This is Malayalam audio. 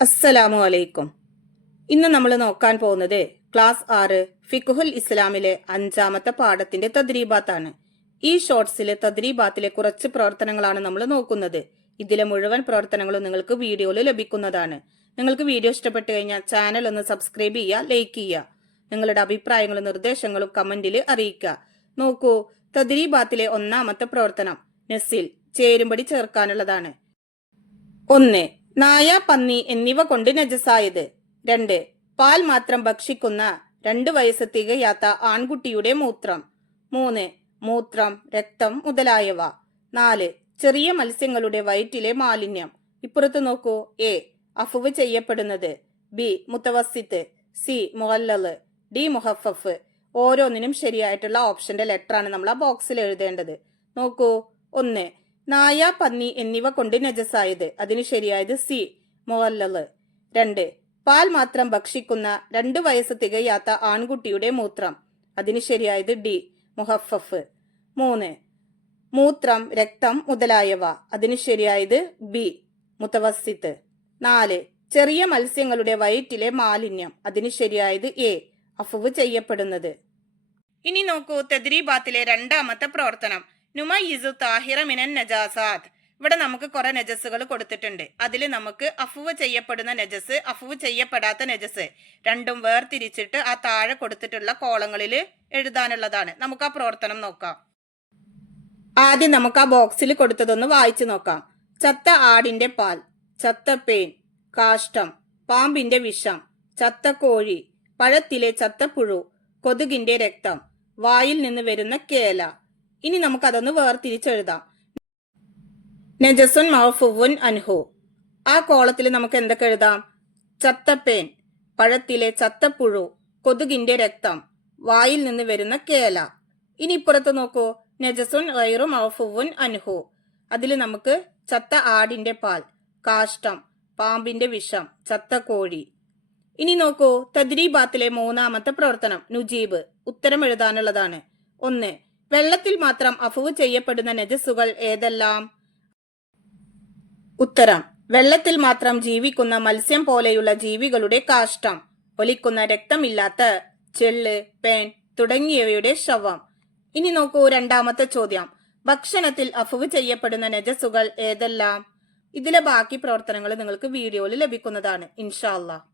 അസ്സലാമു അലൈക്കും. ഇന്ന് നമ്മൾ നോക്കാൻ പോകുന്നത് ക്ലാസ് 6 ഫിഖുൽ ഇസ്ലാമിലെ 5ാമത്തെ പാഠത്തിന്റെ തദ്രീബാത്താണ്. ഈ ഷോർട്സിലെ തദ്രീബാത്തിലെ കുറച്ച് പ്രവർത്തനങ്ങളാണ് നമ്മൾ നോക്കുന്നത്. ഇതിലെ മുഴുവൻ പ്രവർത്തനങ്ങളും നിങ്ങൾക്ക് വീഡിയോയിൽ ലഭിക്കുന്നതാണ്. നിങ്ങൾക്ക് വീഡിയോ ഇഷ്ടപ്പെട്ടു കഴിഞ്ഞാൽ ചാനൽ ഒന്ന് സബ്സ്ക്രൈബ് ചെയ്യുക, ലൈക്ക് ചെയ്യുക. നിങ്ങളുടെ അഭിപ്രായങ്ങളും നിർദ്ദേശങ്ങളും കമന്റിൽ അറിയിക്കുക. നോക്കൂ, തദ്രീബാത്തിലെ 1ാമത്തെ പ്രവർത്തനം നെസ്സിൽ ചേരുംപടി ചേർക്കാനുള്ളതാണ്. 1. നായ, പന്നി എന്നിവ കൊണ്ട് നജസായത്. 2. പാൽ മാത്രം ഭക്ഷിക്കുന്ന 2 വയസ്സ് തികയാത്ത ആൺകുട്ടിയുടെ മൂത്രം. 3. മൂത്രം, രക്തം മുതലായവ. 4. ചെറിയ മത്സ്യങ്ങളുടെ വയറ്റിലെ മാലിന്യം. ഇപ്പുറത്ത് നോക്കൂ. എ. അഫുവ് ചെയ്യപ്പെടുന്നത്. ബി. മുത്തവസ്സിത്ത്. സി. മുഅല്ലല്. ഡി. മുഹഫഫ്. ഓരോന്നിനും ശരിയായിട്ടുള്ള ഓപ്ഷന്റെ ലെറ്ററാണ് നമ്മൾ ആ ബോക്സിൽ എഴുതേണ്ടത്. നോക്കൂ. 1. നായ, പന്നി എന്നിവ കൊണ്ട് നജസായത്. അതിന് ശരിയായത് സി. മുഅല്ലല്. 2. പാൽ മാത്രം ഭക്ഷിക്കുന്ന 2 വയസ്സ് തികയാത്ത ആൺകുട്ടിയുടെ മൂത്രം. അതിന് ശരിയായത് ഡി. മുഹഫഫ്. 3. മൂത്രം, രക്തം മുതലായവ. അതിന് ശരിയായത് ബി. മുത്തവസ്സിത്ത്. 4. ചെറിയ മത്സ്യങ്ങളുടെ വയറ്റിലെ മാലിന്യം. അതിന് ശരിയായത് എ. അഫുവ് ചെയ്യപ്പെടുന്നത്. ഇനി നോക്കൂ, തദ്രീബാത്തിലെ 2ാമത്തെ പ്രവർത്തനം നുമയ്യിസു താഹിറ മിനൻ നജാസാത്ത്. ഇവിടെ നമുക്ക് കുറെ നജസുകൾ കൊടുത്തിട്ടുണ്ട്. അതിൽ നമുക്ക് അഫുവ് ചെയ്യപ്പെടുന്ന നജസ്, അഫുവ് ചെയ്യപ്പെടാത്ത നജസ് രണ്ടും വേർതിരിച്ചിട്ട് ആ താഴെ കൊടുത്തിട്ടുള്ള കോളങ്ങളിൽ എഴുതാനുള്ളതാണ്. നമുക്ക് ആ പ്രവർത്തനം നോക്കാം. ആദ്യം നമുക്ക് ആ ബോക്സിൽ കൊടുത്തതൊന്ന് വായിച്ചു നോക്കാം. ചത്ത ആടിന്റെ പാൽ, ചത്ത പേൻ, കാഷ്ടം, പാമ്പിന്റെ വിഷം, ചത്ത കോഴി, പഴത്തിലെ ചത്ത പുഴു, കൊതുകിന്റെ രക്തം, വായിൽ നിന്ന് വരുന്ന കേല. ഇനി നമുക്കതൊന്ന് വേർതിരിച്ചെഴുതാം. നജസുൻ മഅഫുവുൻ അൻഹു. ആ കോളത്തിൽ നമുക്ക് എന്തൊക്കെ എഴുതാം? ചത്തപ്പേൻ, പഴത്തിലെ ചത്തപ്പുഴു, കൊതുകിന്റെ രക്തം, വായിൽ നിന്ന് വരുന്ന കേല. ഇനി ഇപ്പുറത്ത് നോക്കൂ. നജസുൻ ഗൈറു മഅഫുവുൻ അൻഹു. അതിൽ നമുക്ക് ചത്ത ആടിന്റെ പാൽ, കാഷ്ടം, പാമ്പിന്റെ വിഷം, ചത്ത കോഴി. ഇനി നോക്കൂ, തദ്രീബാത്തിലെ 3ാമത്തെ പ്രവർത്തനം നുജീബ്. ഉത്തരം എഴുതാനുള്ളതാണ്. 1. വെള്ളത്തിൽ മാത്രം അഫുവ് ചെയ്യപ്പെടുന്ന നജസുകൾ ഏതെല്ലാം? ഉത്തരം: വെള്ളത്തിൽ മാത്രം ജീവിക്കുന്ന മത്സ്യം പോലെയുള്ള ജീവികളുടെ കാഷ്ടം, ഒലിക്കുന്ന രക്തമില്ലാത്ത ചെള്ള്, പേൻ തുടങ്ങിയവയുടെ ശവം. ഇനി നോക്കൂ, 2ാമത്തെ ചോദ്യം. ഭക്ഷണത്തിൽ അഫുവ് ചെയ്യപ്പെടുന്ന നജസുകൾ ഏതെല്ലാം? ഇതിലെ ബാക്കി പ്രവർത്തനങ്ങൾ നിങ്ങൾക്ക് വീഡിയോയിൽ ലഭിക്കുന്നതാണ് ഇൻഷാ അല്ലാഹ്.